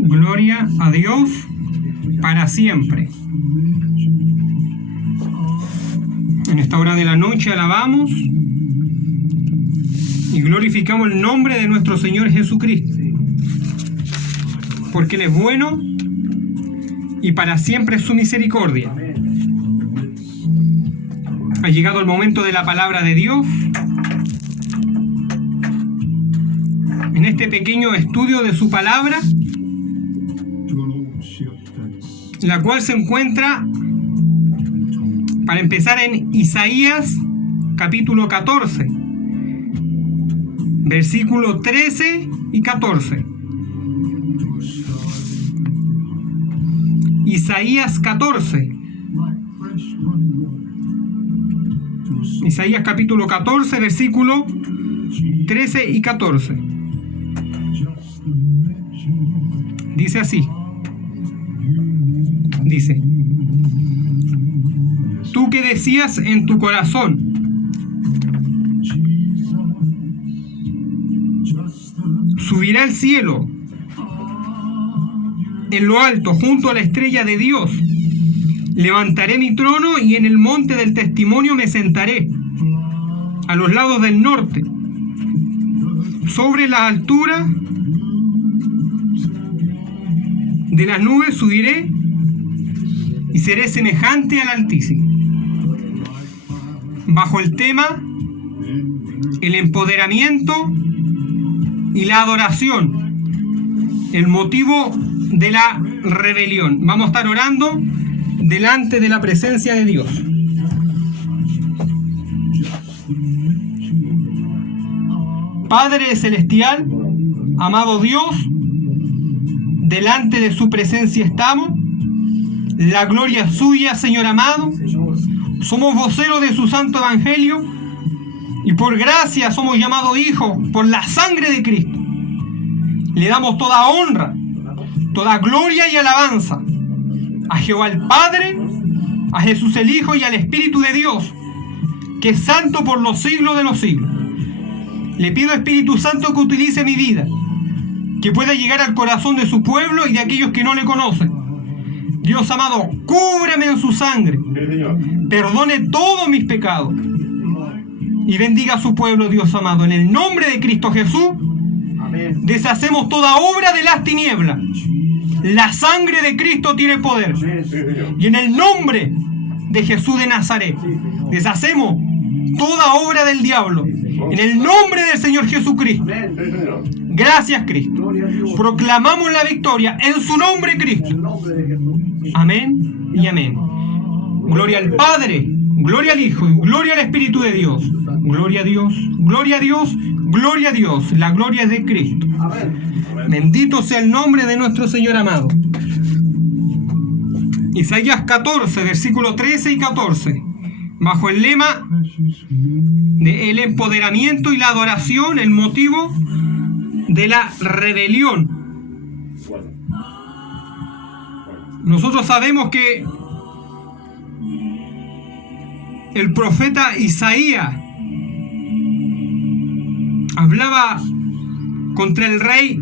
Gloria a Dios para siempre. En esta hora de la noche alabamos y glorificamos el nombre de nuestro Señor Jesucristo, porque Él es bueno y para siempre es su misericordia. Ha llegado el momento de la palabra de Dios. En este pequeño estudio de su palabra, la cual se encuentra, para empezar, en Isaías capítulo 14, versículos 13 y 14. Isaías 14. Isaías capítulo 14, versículo 13 y 14. Dice así. Dice: tú que decías en tu corazón, subirá al cielo, en lo alto, junto a la estrella de Dios. Levantaré mi trono y en el monte del testimonio me sentaré, a los lados del norte. Sobre la altura de las nubes subiré y seré semejante al Altísimo. Bajo el tema, el empoderamiento y la adoración, el motivo de la rebelión. Vamos a estar orando delante de la presencia de Dios. Padre celestial, amado Dios, delante de su presencia estamos. La gloria es suya, Señor amado. Somos voceros de su santo evangelio y por gracia somos llamados hijos por la sangre de Cristo. Le damos toda honra, toda gloria y alabanza a Jehová el Padre, a Jesús el Hijo y al Espíritu de Dios, que es santo por los siglos de los siglos. Le pido, Espíritu Santo, que utilice mi vida, que pueda llegar al corazón de su pueblo y de aquellos que no le conocen. Dios amado, cúbrame en su sangre, perdone todos mis pecados y bendiga a su pueblo, Dios amado. En el nombre de Cristo Jesús, deshacemos toda obra de las tinieblas. La sangre de Cristo tiene poder. Y en el nombre de Jesús de Nazaret, deshacemos toda obra del diablo. En el nombre del Señor Jesucristo. Gracias, Cristo. Proclamamos la victoria en su nombre, Cristo. Amén y amén. Gloria al Padre, gloria al Hijo y gloria al Espíritu de Dios. Gloria a Dios, gloria a Dios, gloria a Dios. La gloria es de Cristo. Bendito sea el nombre de nuestro Señor amado. Isaías 14, versículos 13 y 14. Bajo el lema de el empoderamiento y la adoración, el motivo de la rebelión. Nosotros sabemos que el profeta Isaías hablaba contra el rey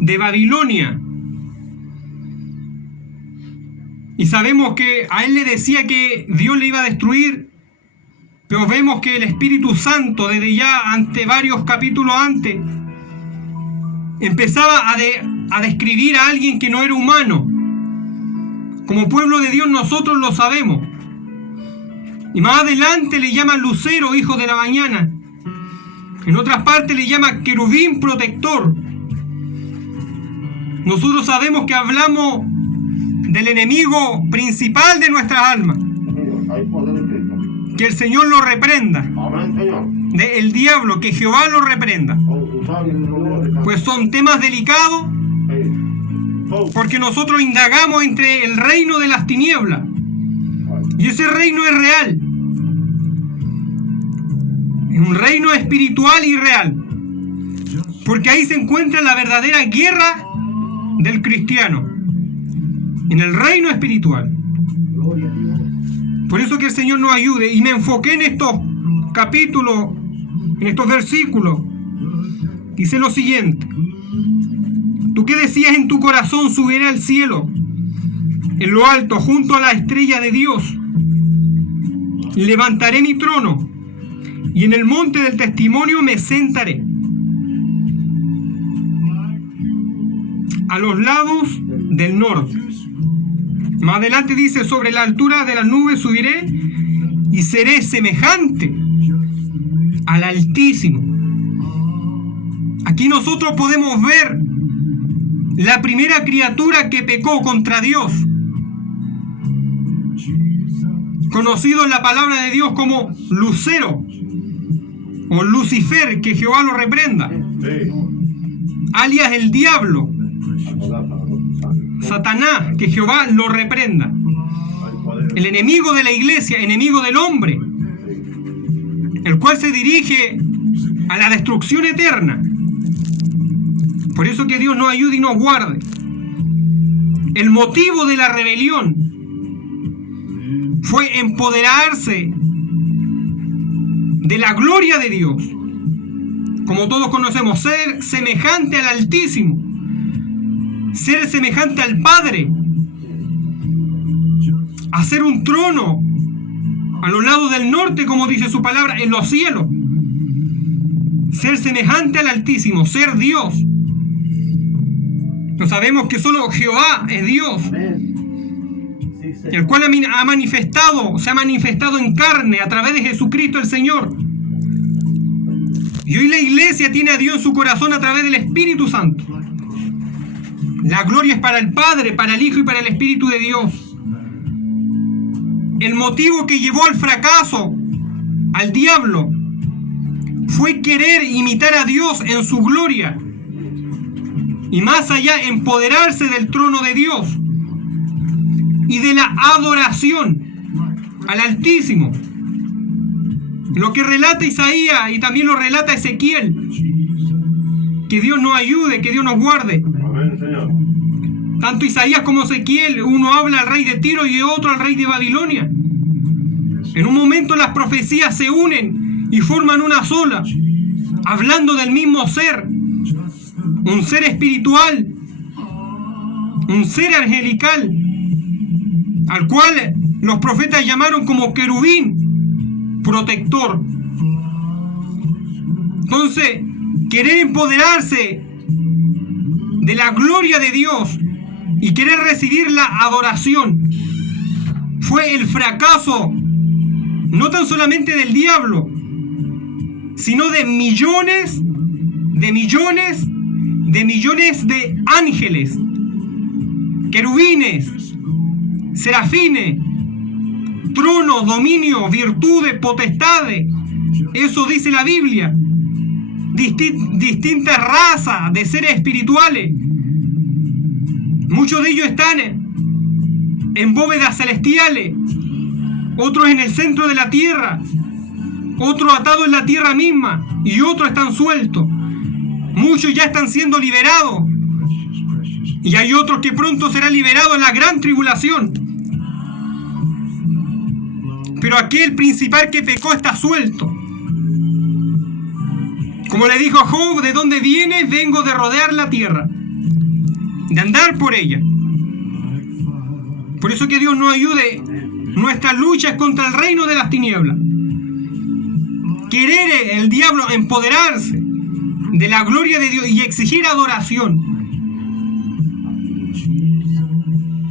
de Babilonia. Y sabemos que a él le decía que Dios le iba a destruir, pero vemos que el Espíritu Santo, desde ya ante varios capítulos antes, empezaba a describir a alguien que no era humano. Como pueblo de Dios nosotros lo sabemos. Y más adelante le llama lucero, hijo de la mañana. En otras partes le llama querubín protector. Nosotros sabemos que hablamos del enemigo principal de nuestras almas. Que el Señor lo reprenda. Del diablo, que Jehová lo reprenda. Pues son temas delicados, porque nosotros indagamos entre el reino de las tinieblas. Y ese reino es real. Es un reino espiritual y real. Porque ahí se encuentra la verdadera guerra del cristiano. En el reino espiritual. Por eso que el Señor nos ayude. Y me enfoqué en estos capítulos, en estos versículos, Dice lo siguiente: tú que decías en tu corazón, subiré al cielo, en lo alto, junto a la estrella de Dios, levantaré mi trono, y en el monte del testimonio me sentaré, a los lados del norte. Más adelante dice: sobre la altura de las nubes subiré, y seré semejante al Altísimo. Aquí nosotros podemos ver la primera criatura que pecó contra Dios, conocido en la palabra de Dios como Lucero o Lucifer, que Jehová lo reprenda, alias el diablo, Satanás, que Jehová lo reprenda, el enemigo de la iglesia, enemigo del hombre, el cual se dirige a la destrucción eterna. Por eso que Dios nos ayude y nos guarde. El motivo de la rebelión fue empoderarse de la gloria de Dios. Como todos conocemos, ser semejante al Altísimo, ser semejante al Padre, hacer un trono a los lados del norte, como dice su palabra, en los cielos, ser semejante al Altísimo, ser Dios. No sabemos que solo Jehová es Dios, el cual se ha manifestado en carne a través de Jesucristo el Señor. Y hoy la iglesia tiene a Dios en su corazón a través del Espíritu Santo. La gloria es para el Padre, para el Hijo y para el Espíritu de Dios. El motivo que llevó al fracaso al diablo fue querer imitar a Dios en su gloria, y más allá empoderarse del trono de Dios y de la adoración al Altísimo. Lo que relata Isaías y también lo relata Ezequiel. Que Dios nos ayude, que Dios nos guarde. Amén, Señor. Tanto Isaías como Ezequiel, uno habla al rey de Tiro y otro al rey de Babilonia. En un momento las profecías se unen y forman una sola, hablando del mismo ser, un ser espiritual, un ser angelical, al cual los profetas llamaron como querubín protector. Entonces, querer empoderarse de la gloria de Dios y querer recibir la adoración fue el fracaso no tan solamente del diablo, sino de millones de ángeles, querubines, serafines, tronos, dominios, virtudes, potestades. Eso dice la Biblia. Distintas razas de seres espirituales. Muchos de ellos están en bóvedas celestiales, otros en el centro de la tierra, otros atados en la tierra misma y otros están sueltos. Muchos ya están siendo liberados y hay otros que pronto serán liberados en la gran tribulación. Pero aquel principal que pecó está suelto. Como le dijo a Job: ¿de dónde vienes? Vengo de rodear la tierra, de andar por ella. Por eso que Dios nos ayude. Nuestra lucha es contra el reino de las tinieblas. Querer el diablo empoderarse de la gloria de Dios y exigir adoración.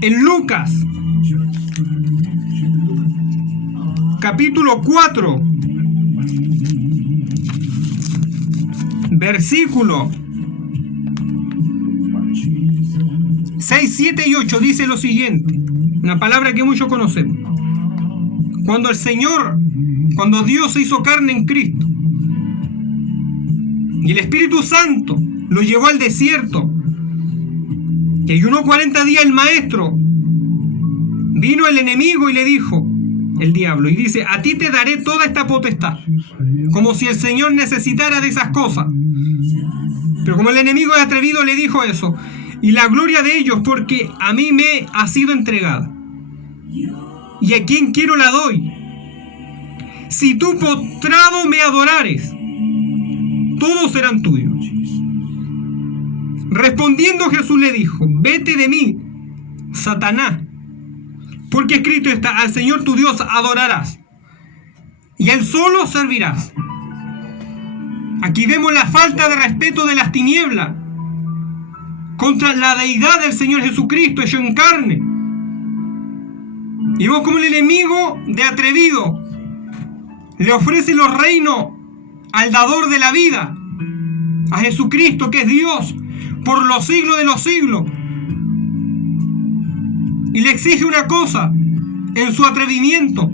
En Lucas, capítulo 4, versículo 6, 7 y 8 dice lo siguiente, una palabra que muchos conocemos. Cuando Dios se hizo carne en Cristo y el Espíritu Santo lo llevó al desierto y ayunó 40 días el maestro, vino el enemigo y le dijo, el diablo, y dice: a ti te daré toda esta potestad, como si el Señor necesitara de esas cosas. Pero como el enemigo es atrevido, le dijo eso: y la gloria de ellos, porque a mí me ha sido entregada, y a quien quiero la doy. Si tú postrado me adorares, todos serán tuyos. Respondiendo Jesús le dijo: vete de mí, Satanás, porque escrito está: al Señor tu Dios adorarás, y a Él solo servirás. Aquí vemos la falta de respeto de las tinieblas contra la deidad del Señor Jesucristo hecho en carne. Y vemos como el enemigo de atrevido le ofrece los reinos al dador de la vida, a Jesucristo, que es Dios por los siglos de los siglos, y le exige una cosa en su atrevimiento: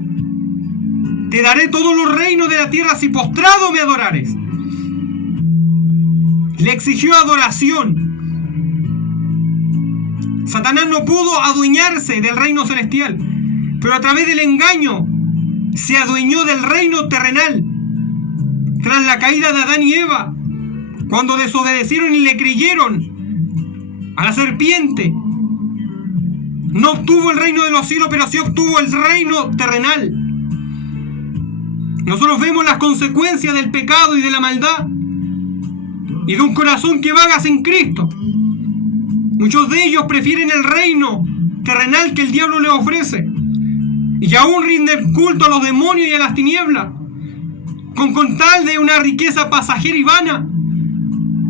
te daré todos los reinos de la tierra si postrado me adorares. Le exigió adoración. Satanás no pudo adueñarse del reino celestial, pero a través del engaño se adueñó del reino terrenal. Tras la caída de Adán y Eva, cuando desobedecieron y le creyeron a la serpiente, no obtuvo el reino de los cielos, pero sí obtuvo el reino terrenal. Nosotros vemos las consecuencias del pecado y de la maldad y de un corazón que vaga sin Cristo. Muchos de ellos prefieren el reino terrenal que el diablo les ofrece, y aún rinden culto a los demonios y a las tinieblas, con tal de una riqueza pasajera y vana,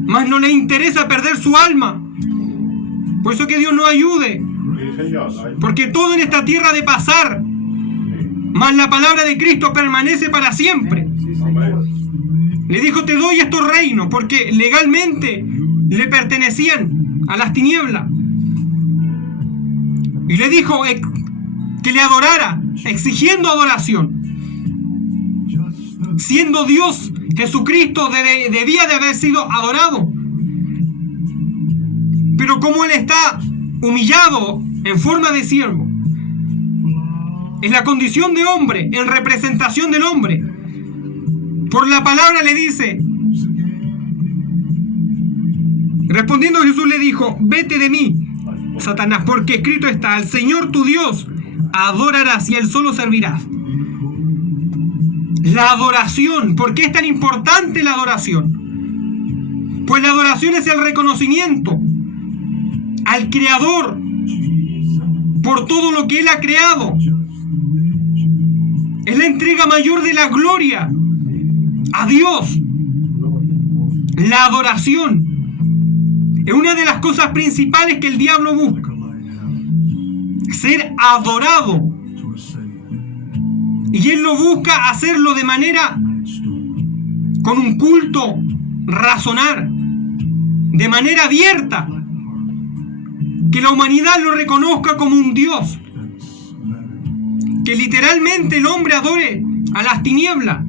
mas no les interesa perder su alma. Por eso que Dios nos ayude, porque todo en esta tierra ha de pasar, mas la palabra de Cristo permanece para siempre. Le dijo: te doy estos reinos, porque legalmente le pertenecían a las tinieblas. Y le dijo que le adorara, exigiendo adoración. Siendo Dios, Jesucristo debía de haber sido adorado. Pero como Él está humillado en forma de siervo, en la condición de hombre, en representación del hombre, por la palabra le dice, respondiendo Jesús le dijo: vete de mí, Satanás, porque escrito está: al Señor tu Dios adorarás y a Él solo servirás. La adoración. ¿Por qué es tan importante la adoración? Pues la adoración es el reconocimiento al Creador por todo lo que Él ha creado. Es la entrega mayor de la gloria a Dios. La adoración es una de las cosas principales que el diablo busca: ser adorado. Y él lo busca hacerlo de manera, con un culto, razonar, de manera abierta, que la humanidad lo reconozca como un Dios, que literalmente el hombre adore a las tinieblas.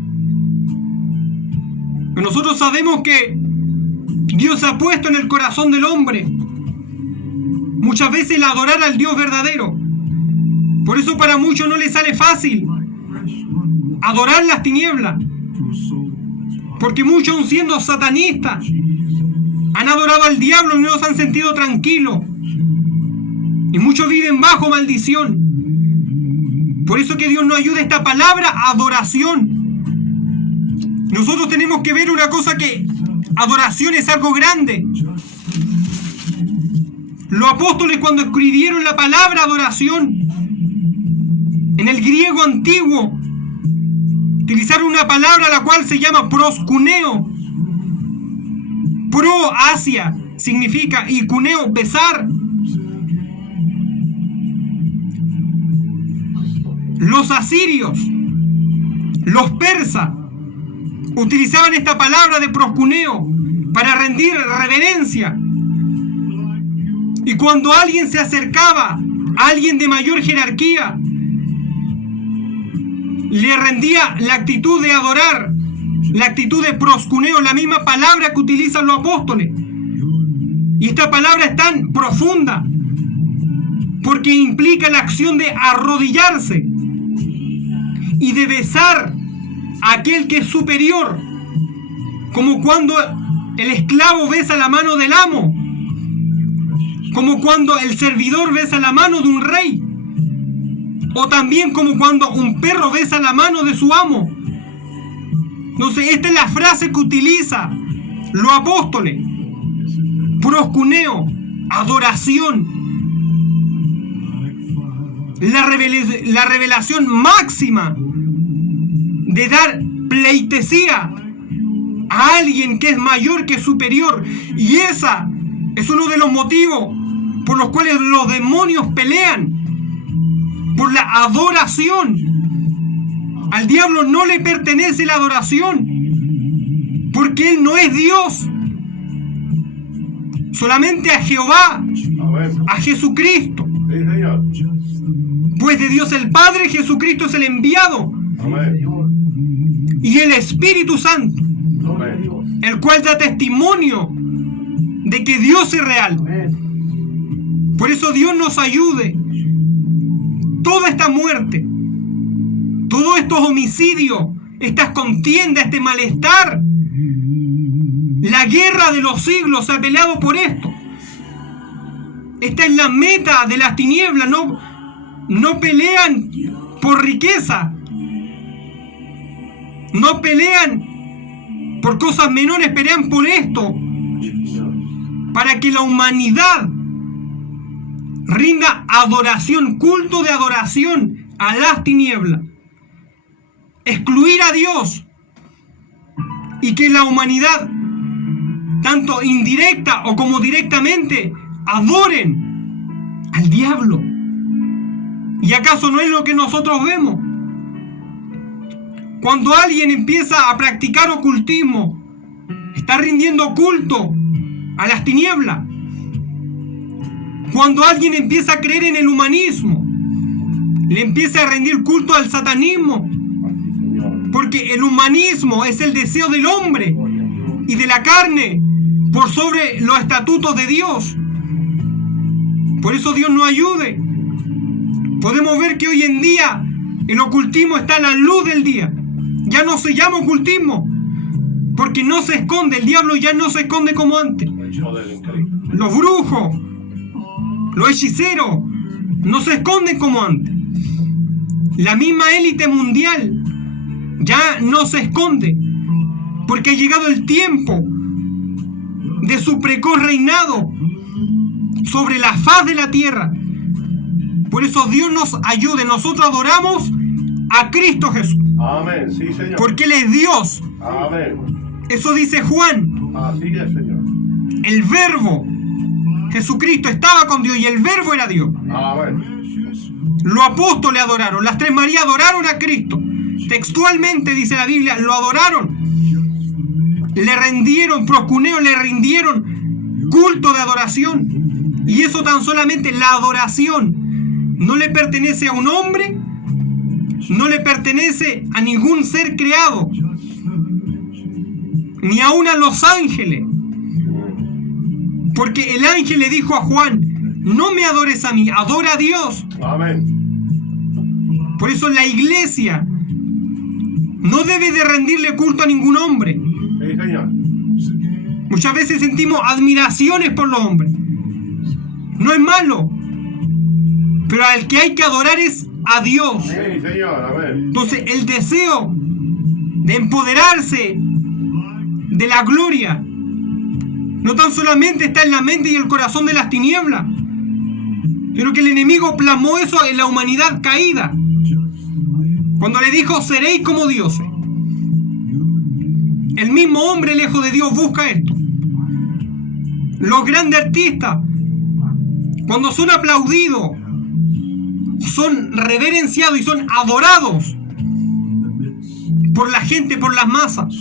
Pero nosotros sabemos que Dios ha puesto en el corazón del hombre muchas veces el adorar al Dios verdadero. Por eso para muchos no les sale fácil adorar las tinieblas, porque muchos, aun siendo satanistas, han adorado al diablo y no se han sentido tranquilos, y muchos viven bajo maldición. Por eso que Dios nos ayuda, esta palabra adoración. Nosotros tenemos que ver una cosa, que adoración es algo grande. Los apóstoles, cuando escribieron la palabra adoración en el griego antiguo, utilizaron una palabra la cual se llama proskuneo. Pro, hacia, significa, y cuneo, besar. Los asirios, los persas, utilizaban esta palabra de proskuneo para rendir reverencia. Y cuando alguien se acercaba a alguien de mayor jerarquía, le rendía la actitud de adorar, la actitud de proskuneo, la misma palabra que utilizan los apóstoles. Y esta palabra es tan profunda porque implica la acción de arrodillarse y de besar a aquel que es superior, como cuando el esclavo besa la mano del amo, como cuando el servidor besa la mano de un rey, o también como cuando un perro besa la mano de su amo. Entonces, esta es la frase que utiliza los apóstoles, proscuneo, adoración, la revelación máxima de dar pleitesía a alguien que es mayor, que es superior. Y esa es uno de los motivos por los cuales los demonios pelean, por la adoración. Al diablo no le pertenece la adoración, porque él no es Dios. Solamente a Jehová, a Jesucristo. Pues de Dios el Padre, Jesucristo es el enviado. Y el Espíritu Santo, el cual da testimonio de que Dios es real. Por eso Dios nos ayude. Toda esta muerte, todos estos homicidios, estas contiendas, este malestar, la guerra de los siglos se ha peleado por esto. Esta es la meta de las tinieblas. No pelean por riqueza, no pelean por cosas menores, pelean por esto, para que la humanidad rinda adoración, culto de adoración a las tinieblas, excluir a Dios, y que la humanidad, tanto indirecta o como directamente, adoren al diablo. ¿Y acaso no es lo que nosotros vemos? Cuando alguien empieza a practicar ocultismo, está rindiendo culto a las tinieblas. Cuando alguien empieza a creer en el humanismo, le empieza a rendir culto al satanismo, porque el humanismo es el deseo del hombre y de la carne por sobre los estatutos de Dios. Por eso Dios nos ayude. Podemos ver que hoy en día el ocultismo está a la luz del día. Ya no se llama ocultismo, porque no se esconde. El diablo ya no se esconde como antes. Los brujos, los hechiceros, no se esconden como antes. La misma élite mundial ya no se esconde, porque ha llegado el tiempo de su precoz reinado sobre la faz de la tierra. Por eso Dios nos ayude. Nosotros adoramos a Cristo Jesús. Amén, sí, Señor. Porque Él es Dios. Amén. Eso dice Juan. Así es, Señor. El verbo, Jesucristo, estaba con Dios y el verbo era Dios. Amén. Los apóstoles adoraron, las tres Marías adoraron a Cristo. Textualmente dice la Biblia, lo adoraron. Le rendieron, proscuneo, le rindieron culto de adoración. Y eso tan solamente, la adoración no le pertenece a un hombre, no le pertenece a ningún ser creado, ni aun a los ángeles. Porque el ángel le dijo a Juan, no me adores a mí, adora a Dios. Amén. Por eso la iglesia no debe de rendirle culto a ningún hombre. Sí, Señor. Muchas veces sentimos admiraciones por los hombres. No es malo, pero al que hay que adorar es a Dios. Sí, Señor. Amén. Entonces el deseo de empoderarse de la gloria no tan solamente está en la mente y el corazón de las tinieblas, sino que el enemigo plasmó eso en la humanidad caída, cuando le dijo, seréis como dioses. El mismo hombre lejos de Dios busca esto. Los grandes artistas, cuando son aplaudidos, son reverenciados y son adorados por la gente, por las masas.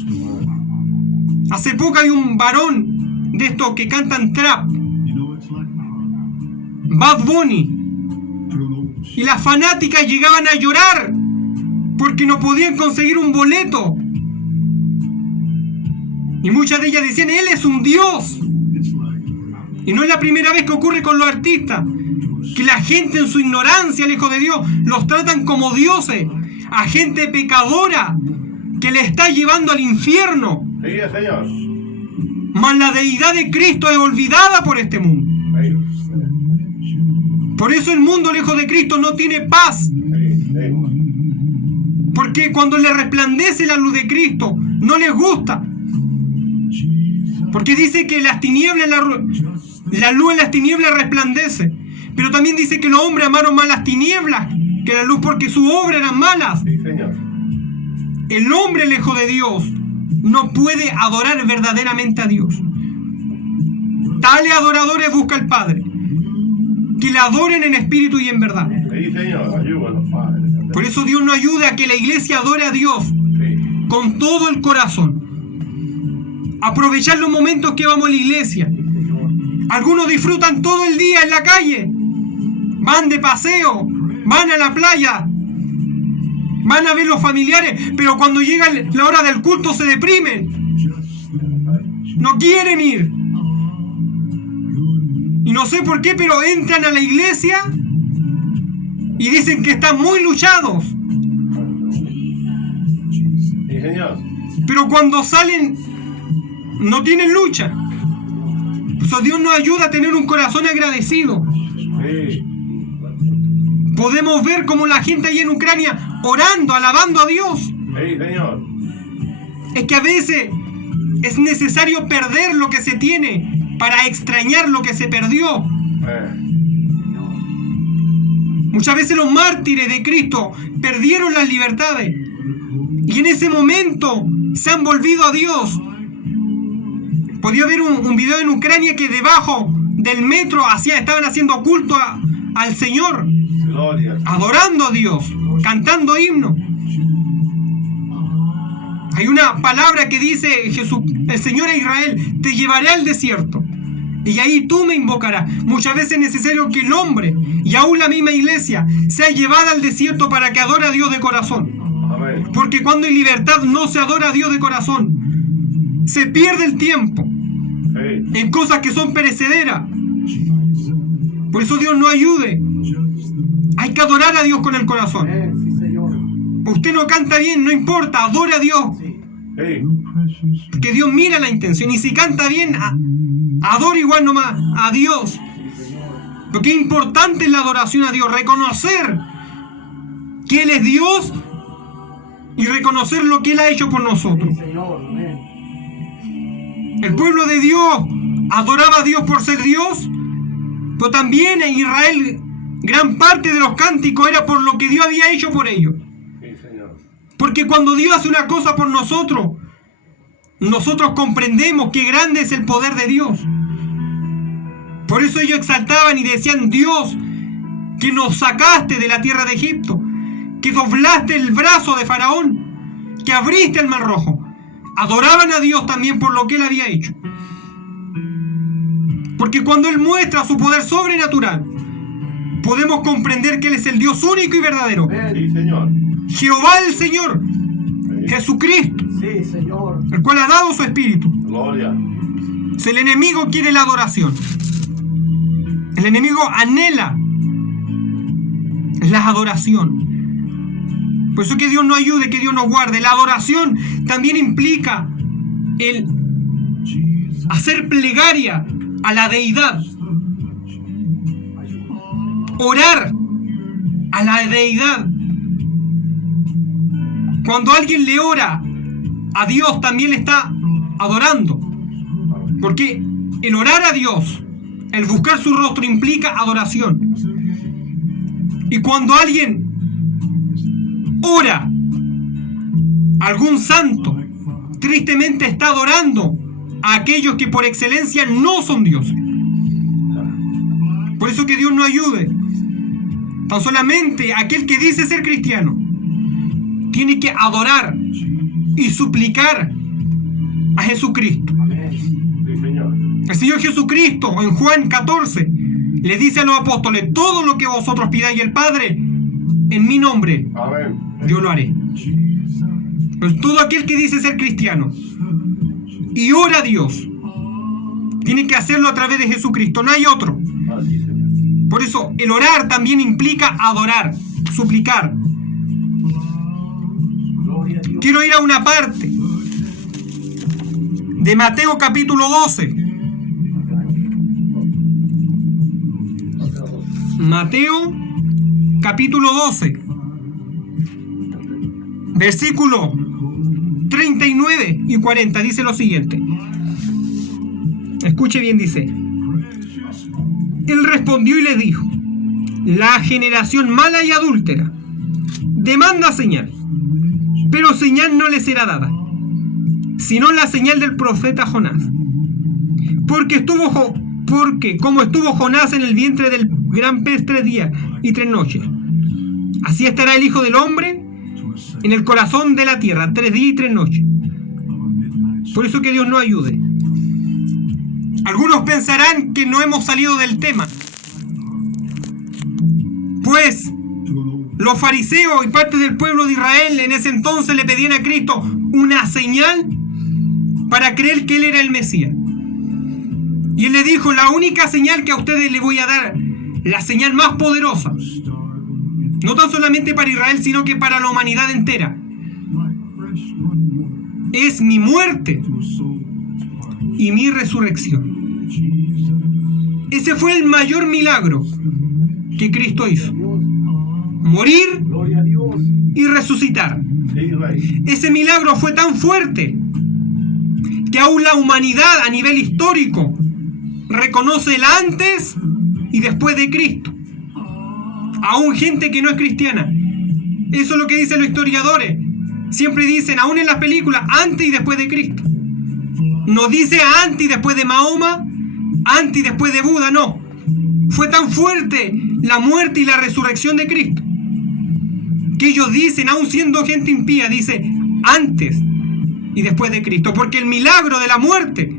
Hace poco hay un varón de estos que cantan trap, Bad Bunny, y las fanáticas llegaban a llorar porque no podían conseguir un boleto, y muchas de ellas decían, él es un dios. Y no es la primera vez que ocurre con los artistas, que la gente en su ignorancia, lejos de Dios, los tratan como dioses, a gente pecadora que le está llevando al infierno. Sí, Señor. Mas la deidad de Cristo es olvidada por este mundo. Sí. Por eso el mundo lejos de Cristo no tiene paz. Sí, sí. Porque cuando le resplandece la luz de Cristo, no les gusta. Porque dice que las tinieblas, la luz en las tinieblas resplandece. Pero también dice que los hombres amaron más las tinieblas que la luz porque sus obras eran malas. Sí, Señor. El hombre lejos de Dios no puede adorar verdaderamente a Dios. Tales adoradores busca el Padre, que le adoren en espíritu y en verdad. Sí, Señor. Ayúdanos, Padre. Por eso Dios nos ayuda a que la iglesia adore a Dios Sí. con todo el corazón. Aprovechar los momentos que vamos a la iglesia. Algunos disfrutan todo el día en la calle. Van de paseo, van a la playa, van a ver los familiares, pero cuando llega la hora del culto se deprimen. No quieren ir. Y no sé por qué, pero entran a la iglesia y dicen que están muy luchados. Sí, Señor. Pero cuando salen, no tienen lucha. Por eso Dios nos ayuda a tener un corazón agradecido. Sí. Podemos ver cómo la gente ahí en Ucrania orando, alabando a Dios. Sí, Señor. Es que a veces es necesario perder lo que se tiene para extrañar lo que se perdió. Muchas veces los mártires de Cristo perdieron las libertades y en ese momento se han volvido a Dios. Podía ver un video en Ucrania que debajo del metro estaban haciendo culto al Señor, Gloria. adorando a Dios, cantando himnos. Hay una palabra que dice Jesús, el Señor a Israel: te llevaré al desierto y ahí tú me invocarás. Muchas veces es necesario que el hombre y aún la misma iglesia sea llevada al desierto para que adore a Dios de corazón. Amén. Porque cuando hay libertad no se adora a Dios de corazón. Se pierde el tiempo Sí. en cosas que son perecederas. Por eso Dios nos ayude. Hay que adorar a Dios con el corazón. Usted no canta bien, no importa, adora a Dios. Sí. Porque Dios mira la intención. Y si canta bien, adora igual nomás a Dios. Lo que es importante es la adoración a Dios. Reconocer que Él es Dios y reconocer lo que Él ha hecho por nosotros. El pueblo de Dios adoraba a Dios por ser Dios, pero también en Israel gran parte de los cánticos era por lo que Dios había hecho por ellos. Sí, Señor. Porque cuando Dios hace una cosa por nosotros, nosotros comprendemos qué grande es el poder de Dios. Por eso ellos exaltaban y decían: Dios, que nos sacaste de la tierra de Egipto, que doblaste el brazo de Faraón, que abriste el mar rojo. Adoraban a Dios también por lo que Él había hecho. Porque cuando Él muestra su poder sobrenatural, podemos comprender que Él es el Dios único y verdadero. Sí, Señor. Jehová el Señor, Jesucristo, Sí, Señor. el cual ha dado su espíritu. Gloria. Si el enemigo quiere la adoración, el enemigo anhela la adoración. Por eso que Dios nos ayude, que Dios nos guarde. La adoración también implica el hacer plegaria a la deidad. Orar a la deidad. Cuando alguien le ora a Dios, también le está adorando. Porque el orar a Dios, el buscar su rostro, implica adoración. Y cuando alguien ora a algún santo, tristemente está adorando a aquellos que por excelencia no son dioses. Por eso que Dios nos ayude. Tan solamente aquel que dice ser cristiano tiene que adorar y suplicar a Jesucristo. Sí, Señor. El Señor Jesucristo en Juan 14 le dice a los apóstoles: todo lo que vosotros pidáis al Padre en mi nombre, Amén. yo lo haré. Pues todo aquel que dice ser cristiano y ora a Dios tiene que hacerlo a través de Jesucristo, no hay otro. Así, Señor. Por eso el orar también implica adorar, suplicar. Gloria a Dios. Quiero ir a una parte de Mateo capítulo 12. Mateo capítulo 12, versículo 39 y 40, dice lo siguiente: Escuche bien, dice. Él respondió y le dijo: la generación mala y adúltera demanda señal, pero señal no le será dada, sino la señal del profeta Jonás. Porque como estuvo Jonás en el vientre del gran pez 3 días y 3 noches, así estará el Hijo del Hombre en el corazón de la tierra 3 días y 3 noches. Por eso que Dios nos ayude. Algunos pensarán que no hemos salido del tema, pues los fariseos y parte del pueblo de Israel en ese entonces le pedían a Cristo una señal para creer que Él era el Mesías. Y Él le dijo: la única señal que a ustedes les voy a dar, la señal más poderosa, no tan solamente para Israel, sino que para la humanidad entera, es mi muerte y mi resurrección. Ese fue el mayor milagro que Cristo hizo: morir y resucitar. Ese milagro fue tan fuerte que aún la humanidad a nivel histórico reconoce el antes y después de Cristo. Aún gente que no es cristiana. Eso es lo que dicen los historiadores. Siempre dicen, aún en las películas, antes y después de Cristo. No dice antes y después de Mahoma, antes y después de Buda, no. Fue tan fuerte la muerte y la resurrección de Cristo que ellos dicen, aún siendo gente impía, dice antes y después de Cristo, porque el milagro de la muerte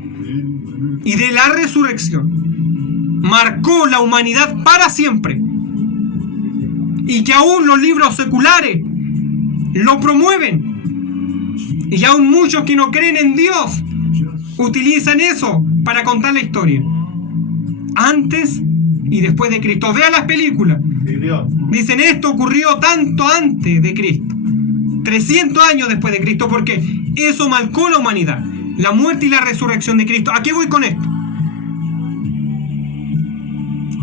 y de la resurrección marcó la humanidad para siempre, y que aún los libros seculares lo promueven, y aún muchos que no creen en Dios utilizan eso para contar la historia antes y después de Cristo. Vea las películas, dicen esto ocurrió tanto antes de Cristo, 300 años después de Cristo, porque eso marcó la humanidad, la muerte y la resurrección de Cristo. ¿A qué voy con esto?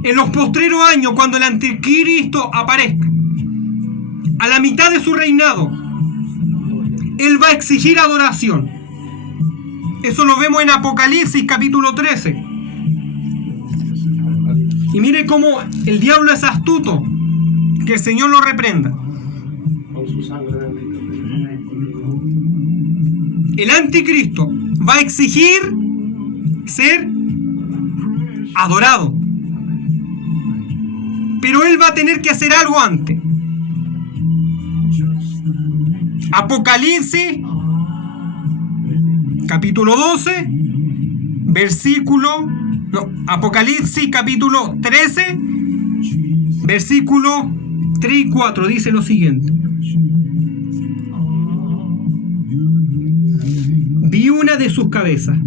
En los postreros años, cuando el anticristo aparezca, a la mitad de su reinado, él va a exigir adoración. Eso lo vemos en Apocalipsis capítulo 13. Y mire cómo el diablo es astuto, que el Señor lo reprenda. Con su sangre bendita. El anticristo va a exigir ser adorado, pero él va a tener que hacer algo antes. Apocalipsis capítulo 12 Apocalipsis capítulo 13 versículo 3 y 4 dice lo siguiente: vi una de sus cabezas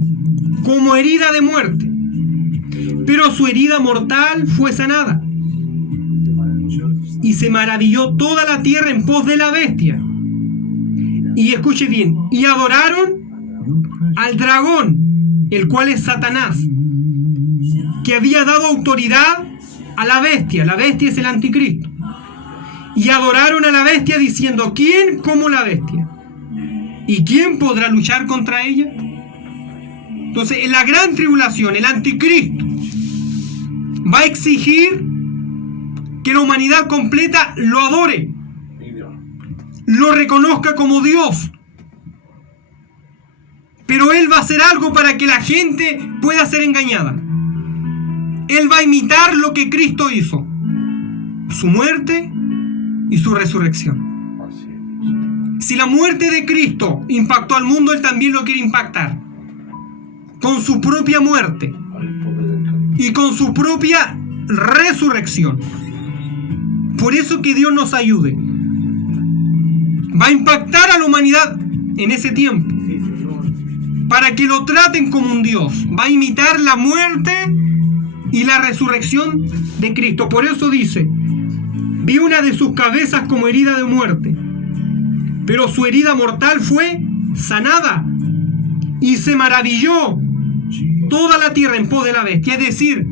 como herida de muerte, pero su herida mortal fue sanada. Y se maravilló toda la tierra en pos de la bestia. Y escuche bien, y adoraron al dragón, el cual es Satanás, que había dado autoridad a la bestia. La bestia es el anticristo. Y adoraron a la bestia diciendo: ¿quién como la bestia? ¿Y quién podrá luchar contra ella? Entonces, en la gran tribulación, el anticristo va a exigir que la humanidad completa lo adore, lo reconozca como Dios. Pero él va a hacer algo para que la gente pueda ser engañada. Él va a imitar lo que Cristo hizo: su muerte y su resurrección. Si la muerte de Cristo impactó al mundo, él también lo quiere impactar con su propia muerte y con su propia resurrección. Por eso que Dios nos ayude. Va a impactar a la humanidad en ese tiempo para que lo traten como un Dios. Va a imitar la muerte y la resurrección de Cristo. Por eso dice: vi una de sus cabezas como herida de muerte, pero su herida mortal fue sanada. Y se maravilló toda la tierra en pos de la bestia. Es decir,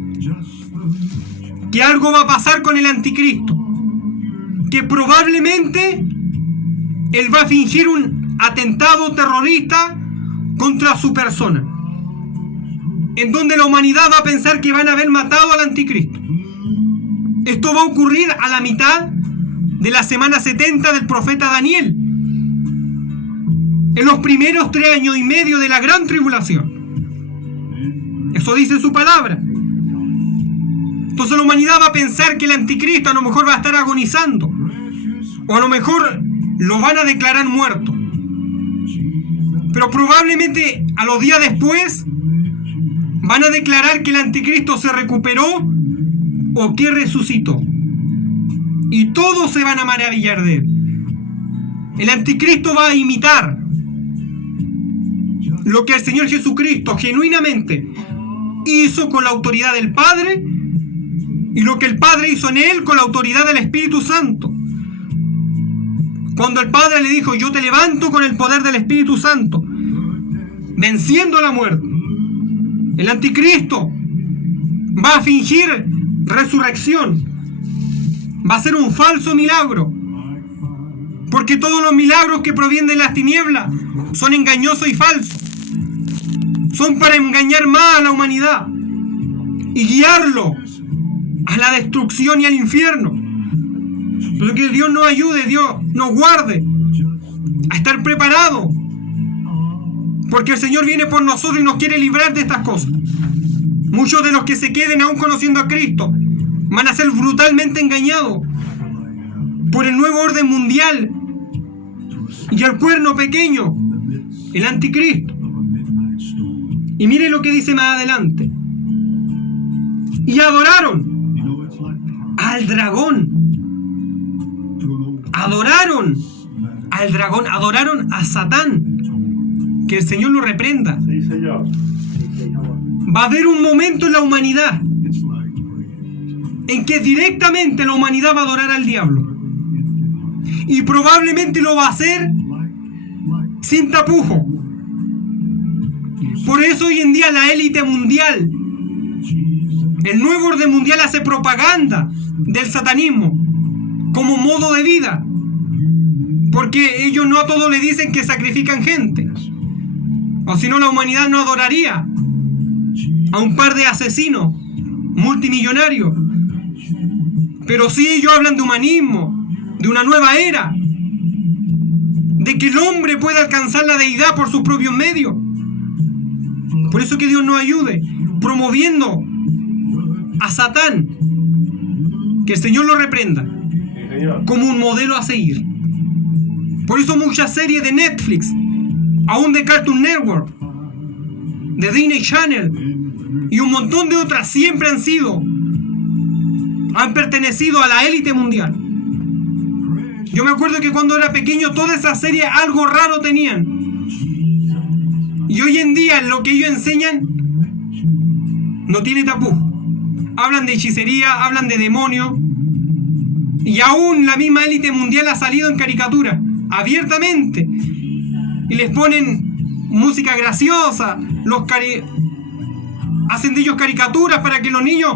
que algo va a pasar con el anticristo, que probablemente él va a fingir un atentado terrorista contra su persona. en donde la humanidad va a pensar que van a haber matado al anticristo. Esto va a ocurrir a la mitad de la semana 70 del profeta Daniel, en los primeros 3 años y medio de la gran tribulación. Eso dice su palabra. Entonces la humanidad va a pensar que el anticristo a lo mejor va a estar agonizando, o a lo mejor lo van a declarar muerto. Pero probablemente a los días después van a declarar que el anticristo se recuperó o que resucitó. Y todos se van a maravillar de él. El anticristo va a imitar lo que el Señor Jesucristo genuinamente hizo con la autoridad del Padre, y lo que el Padre hizo en él con la autoridad del Espíritu Santo. Cuando el Padre le dijo: yo te levanto con el poder del Espíritu Santo, venciendo la muerte. El anticristo va a fingir resurrección, va a ser un falso milagro, porque todos los milagros que provienen de las tinieblas son engañosos y falsos. Son para engañar más a la humanidad y guiarlo a la destrucción y al infierno. Pero que Dios nos ayude, Dios nos guarde a estar preparados, porque el Señor viene por nosotros y nos quiere librar de estas cosas. Muchos de los que se queden aún conociendo a Cristo van a ser brutalmente engañados por el nuevo orden mundial y el cuerno pequeño, el anticristo. Y mire lo que dice más adelante: y adoraron al dragón. Adoraron al dragón, adoraron a Satán. Que el Señor lo reprenda. Sí, Señor. Va a haber un momento en la humanidad en que directamente la humanidad va a adorar al diablo. Y probablemente lo va a hacer sin tapujo. Por eso hoy en día la élite mundial, el nuevo orden mundial, hace propaganda del satanismo como modo de vida, porque ellos no a todos le dicen que sacrifican gente, o si no la humanidad no adoraría a un par de asesinos multimillonarios. Pero sí ellos hablan de humanismo, de una nueva era, de que el hombre puede alcanzar la deidad por sus propios medios. Por eso que Dios nos ayude, promoviendo a Satán, que el Señor lo reprenda, como un modelo a seguir. Por eso muchas series de Netflix, aún de Cartoon Network, de Disney Channel y un montón de otras siempre han pertenecido a la élite mundial. Yo me acuerdo que cuando era pequeño todas esas series algo raro tenían. Y hoy en día lo que ellos enseñan no tiene tapujo. Hablan de hechicería, hablan de demonios. Y aún la misma élite mundial ha salido en caricatura, abiertamente. Y les ponen música graciosa, hacen de ellos caricaturas para que los niños,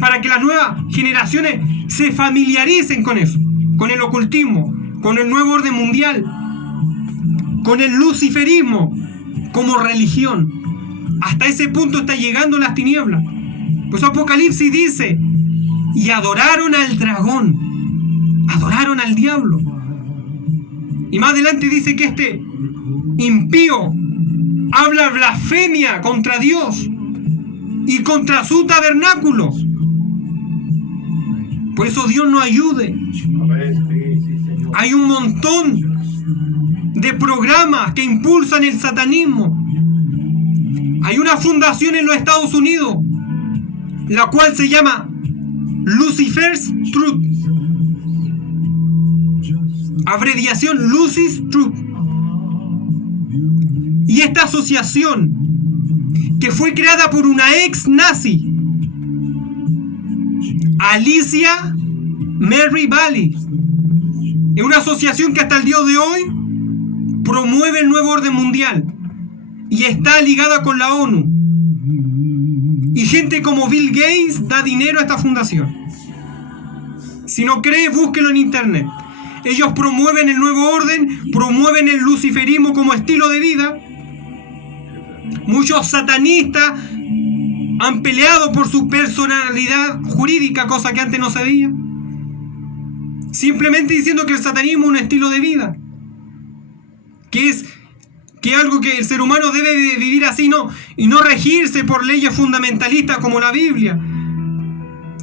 para que las nuevas generaciones se familiaricen con eso, con el ocultismo, con el nuevo orden mundial, con el luciferismo como religión. Hasta ese punto está llegando las tinieblas. Pues Apocalipsis dice: y adoraron al dragón, adoraron al diablo. Y más adelante dice que este impío habla blasfemia contra Dios y contra su tabernáculo. Por eso Dios nos ayude. Hay un montón de programas que impulsan el satanismo. Hay una fundación en los Estados Unidos, la cual se llama Lucifer's Truth. Abreviación Lucy's Truth. Y esta asociación, que fue creada por una ex nazi, Alicia Mary Bailey, es una asociación que hasta el día de hoy promueve el nuevo orden mundial y está ligada con la ONU. Y gente como Bill Gates da dinero a esta fundación. Si no cree, búsquelo en internet. Ellos promueven el nuevo orden, promueven el luciferismo como estilo de vida. Muchos satanistas han peleado por su personalidad jurídica, cosa que antes no se veía. Simplemente diciendo que el satanismo es un estilo de vida, que es algo que el ser humano debe de vivir así, y no regirse por leyes fundamentalistas como la Biblia,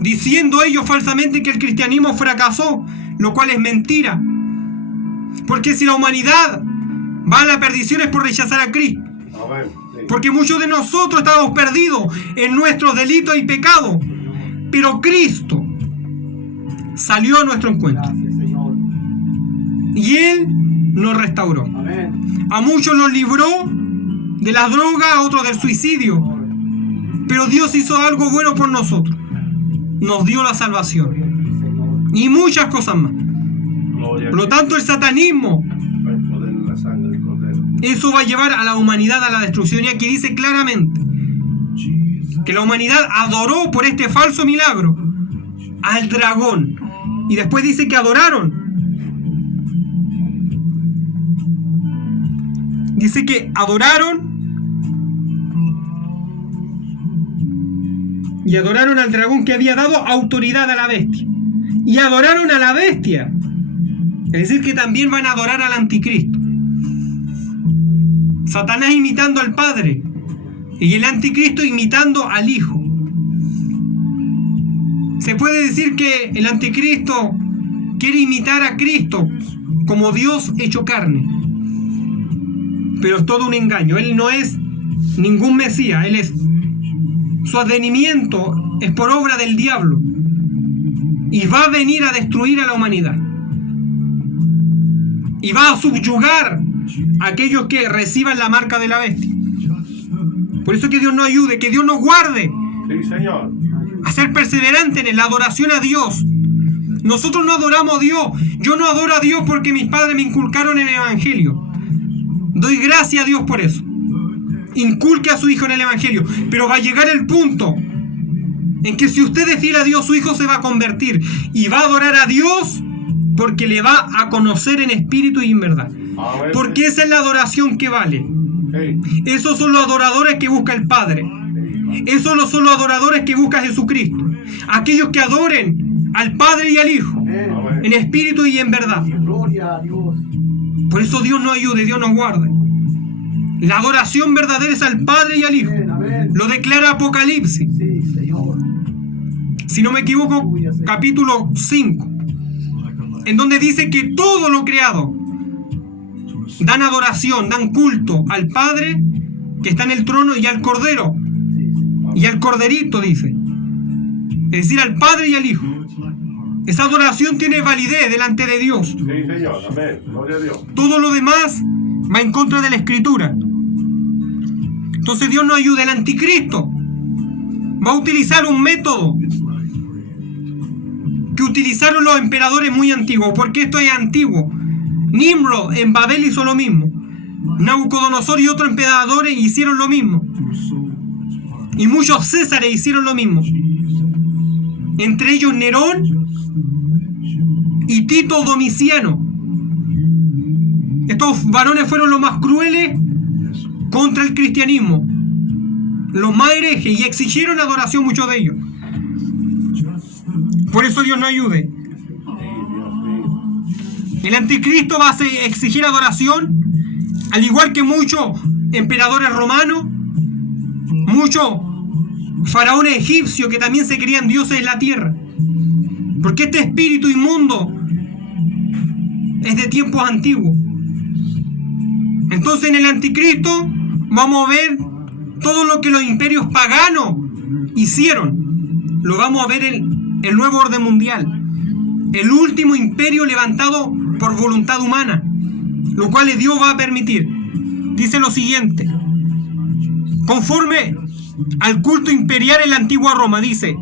diciendo ellos falsamente que el cristianismo fracasó, lo cual es mentira. Porque si la humanidad va a la perdición es por rechazar a Cristo. Porque muchos de nosotros estábamos perdidos en nuestros delitos y pecados, pero Cristo salió a nuestro encuentro y Él nos restauró. A muchos los libró de las drogas, a otros del suicidio, pero Dios hizo algo bueno por nosotros, nos dio la salvación y muchas cosas más. Por lo tanto, el satanismo, eso va a llevar a la humanidad a la destrucción. Y aquí dice claramente que la humanidad adoró por este falso milagro al dragón. Y después dice que adoraron. Dice que adoraron y adoraron al dragón que había dado autoridad a la bestia. Y adoraron a la bestia. Es decir, que también van a adorar al anticristo. Satanás imitando al Padre y el anticristo imitando al Hijo. Se puede decir que el anticristo quiere imitar a Cristo como Dios hecho carne, pero es todo un engaño. Él no es ningún Mesías. Su advenimiento es por obra del diablo y va a venir a destruir a la humanidad y va a subyugar a aquellos que reciban la marca de la bestia. Por eso que Dios nos ayude, que Dios nos guarde. Sí, Señor. A ser perseverante en la adoración a Dios. Nosotros no adoramos a Dios. Yo no adoro a Dios porque mis padres me inculcaron en el Evangelio. Doy gracias a Dios por eso. Inculque a su hijo en el Evangelio. Pero va a llegar el punto en que si usted es fiel a Dios, su hijo se va a convertir y va a adorar a Dios porque le va a conocer en espíritu y en verdad. Porque esa es la adoración que vale. Esos son los adoradores que busca el Padre. Esos son los adoradores que busca Jesucristo. Aquellos que adoren al Padre y al Hijo en espíritu y en verdad. Por eso Dios nos ayude, Dios nos guarde. La adoración verdadera es al Padre y al Hijo. Lo declara Apocalipsis. Si no me equivoco, capítulo 5, en donde dice que todo lo creado dan adoración, dan culto al Padre que está en el trono y al Cordero y al Corderito, dice. Es decir, al Padre y al Hijo. Esa adoración tiene validez delante de Dios. Sí, Señor. Amén. Gloria a Dios. Todo lo demás va en contra de la Escritura. Entonces Dios nos ayuda. El anticristo va a utilizar un método que utilizaron los emperadores muy antiguos, porque esto es antiguo. Nimrod en Babel hizo lo mismo. Nabucodonosor y otros emperadores hicieron lo mismo. Y muchos césares hicieron lo mismo. Entre ellos Nerón y Tito Domiciano. Estos varones fueron los más crueles contra el cristianismo, los más herejes, y exigieron adoración muchos de ellos. Por eso Dios nos ayude. El anticristo va a exigir adoración, al igual que muchos emperadores romanos, muchos faraones egipcios que también se creían dioses en la tierra. Porque este espíritu inmundo es de tiempos antiguos. Entonces en el anticristo vamos a ver todo lo que los imperios paganos hicieron. Lo vamos a ver en el nuevo orden mundial. El último imperio levantado por voluntad humana, lo cual Dios va a permitir. Dice lo siguiente: conforme al culto imperial en la antigua Roma, dice,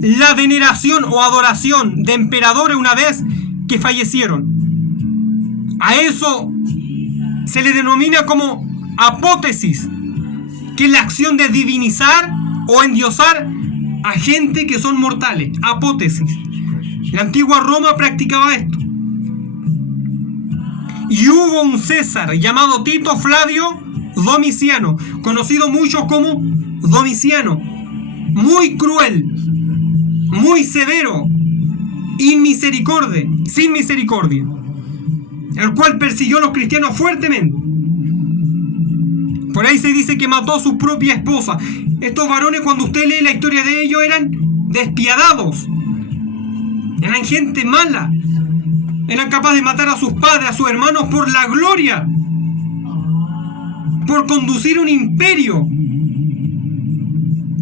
la veneración o adoración de emperadores una vez que fallecieron. A eso se le denomina como apótesis, que es la acción de divinizar o endiosar a gente que son mortales. Apótesis. La antigua Roma practicaba esto. Y hubo un César llamado Tito Flavio Domiciano, conocido muchos como Domiciano, muy cruel, muy severo, sin misericordia, el cual persiguió a los cristianos fuertemente. Por ahí se dice que mató a su propia esposa. Estos varones, cuando usted lee la historia de ellos, eran despiadados, eran gente mala, eran capaces de matar a sus padres, a sus hermanos por la gloria, por conducir un imperio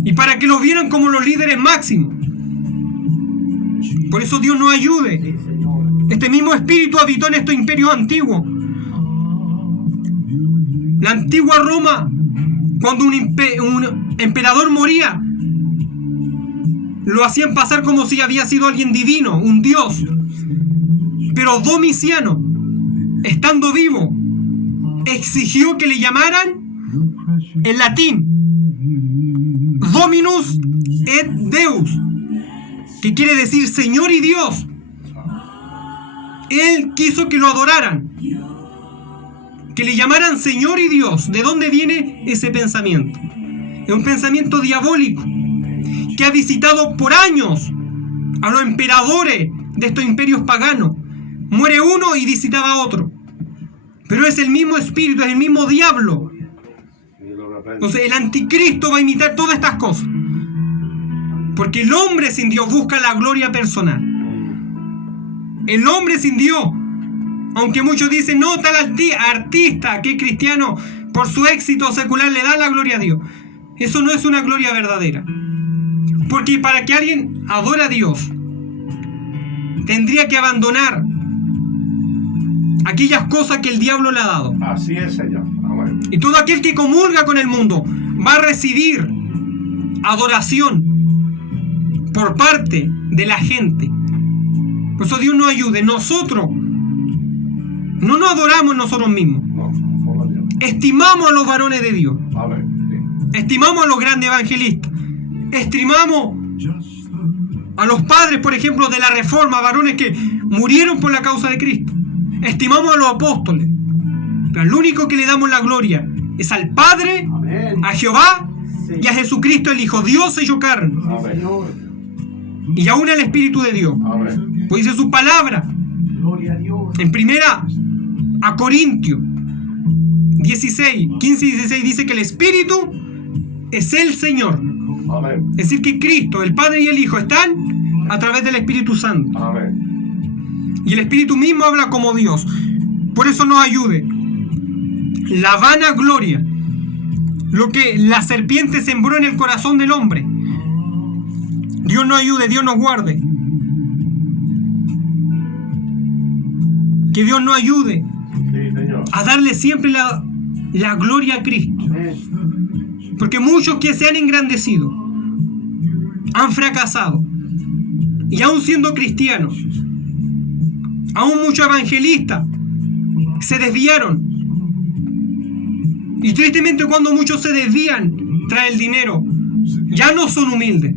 y para que los vieran como los líderes máximos. Por eso Dios nos ayude. Este mismo espíritu habitó en estos imperios antiguos. La antigua Roma, cuando un emperador moría, lo hacían pasar como si había sido alguien divino, un dios. Pero Domiciano, estando vivo, exigió que le llamaran en latín Dominus et Deus, que quiere decir Señor y Dios. Él quiso que lo adoraran, que le llamaran Señor y Dios. ¿De dónde viene ese pensamiento? Es un pensamiento diabólico que ha visitado por años a los emperadores de estos imperios paganos. Muere uno y visitaba a otro, pero es el mismo espíritu, es el mismo diablo. Entonces el anticristo va a imitar todas estas cosas, porque el hombre sin Dios busca la gloria personal. El hombre sin Dios, aunque muchos dicen, no, tal artista que es cristiano, por su éxito secular le da la gloria a Dios. Eso no es una gloria verdadera. Porque para que alguien adore a Dios, tendría que abandonar aquellas cosas que el diablo le ha dado. Así es, Señor. Amén. Y todo aquel que comulga con el mundo va a recibir adoración por parte de la gente. Por eso Dios nos ayude. Nosotros no nos adoramos nosotros mismos. No, solo Dios. Estimamos a los varones de Dios. Amén. Estimamos a los grandes evangelistas. Estimamos a los padres, por ejemplo, de la Reforma, varones que murieron por la causa de Cristo. Estimamos a los apóstoles. Pero al único que le damos la gloria es al Padre, Amén. a Jehová y a Jesucristo el Hijo, Dios hecho carne, Amén. y aún al Espíritu de Dios. Amén. Pues dice su palabra Gloria a Dios. en primera a Corintios 16, 15 y 16, dice que el Espíritu es el Señor. Amén. Es decir, que Cristo, el Padre y el Hijo están a través del Espíritu Santo. Amén. Y el Espíritu mismo habla como Dios. Por eso nos ayude. La vanagloria, lo que la serpiente sembró en el corazón del hombre. Dios nos ayude, Dios nos guarde. Que Dios nos ayude Sí, Señor. a darle siempre la gloria a Cristo. Amén. Porque muchos que se han engrandecido han fracasado. Y aún siendo cristianos, aún muchos evangelistas se desviaron. Y tristemente cuando muchos se desvían tras el dinero, ya no son humildes.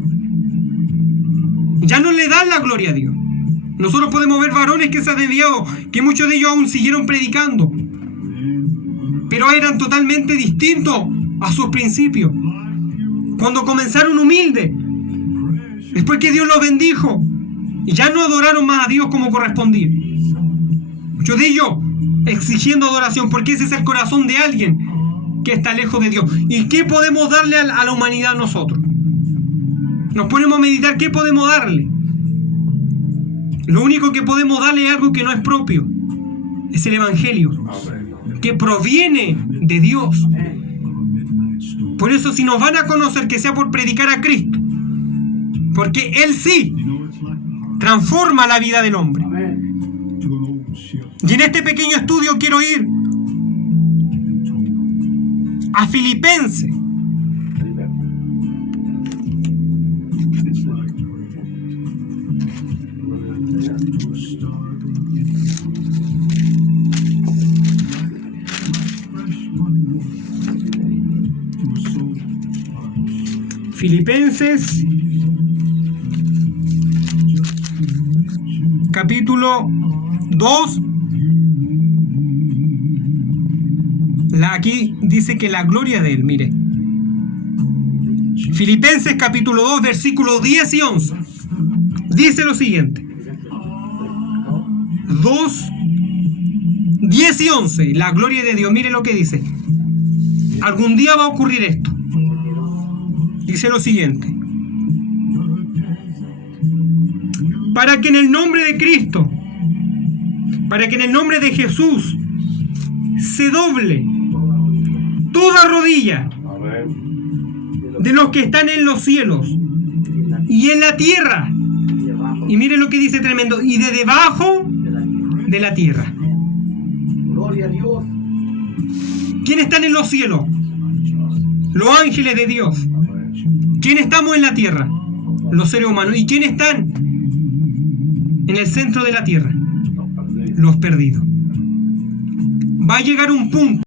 Ya no le dan la gloria a Dios. Nosotros podemos ver varones que se han desviado, que muchos de ellos aún siguieron predicando, pero eran totalmente distintos a sus principios. Cuando comenzaron humildes, después que Dios los bendijo, ya no adoraron más a Dios como correspondía. Muchos de ellos exigiendo adoración, porque ese es el corazón de alguien que está lejos de Dios. ¿Y qué podemos darle a la humanidad nosotros? Nos ponemos a meditar, ¿qué podemos darle? Lo único que podemos darle es algo que no es propio. Es el Evangelio, Amén. que proviene de Dios. Por eso, si nos van a conocer, que sea por predicar a Cristo, porque Él sí transforma la vida del hombre. Amén. Y en este pequeño estudio quiero ir a Filipenses, Filipenses capítulo 2. Aquí dice que la gloria de Él, mire, Filipenses capítulo 2, versículos 10 y 11. Dice lo siguiente. 2, 10 y 11. La gloria de Dios. Mire lo que dice. Algún día va a ocurrir esto. Dice lo siguiente. Para que en el nombre de Cristo, para que en el nombre de Jesús se doble toda rodilla Amén. de los que están en los cielos y en la tierra. Y miren lo que dice tremendo. Y de debajo de la tierra. Gloria a Dios. ¿Quiénes están en los cielos? Los ángeles de Dios. Amén. ¿Quiénes estamos en la tierra? Los seres humanos. ¿Y quiénes están en el centro de la tierra? Los perdidos. Los perdidos. Va a llegar un punto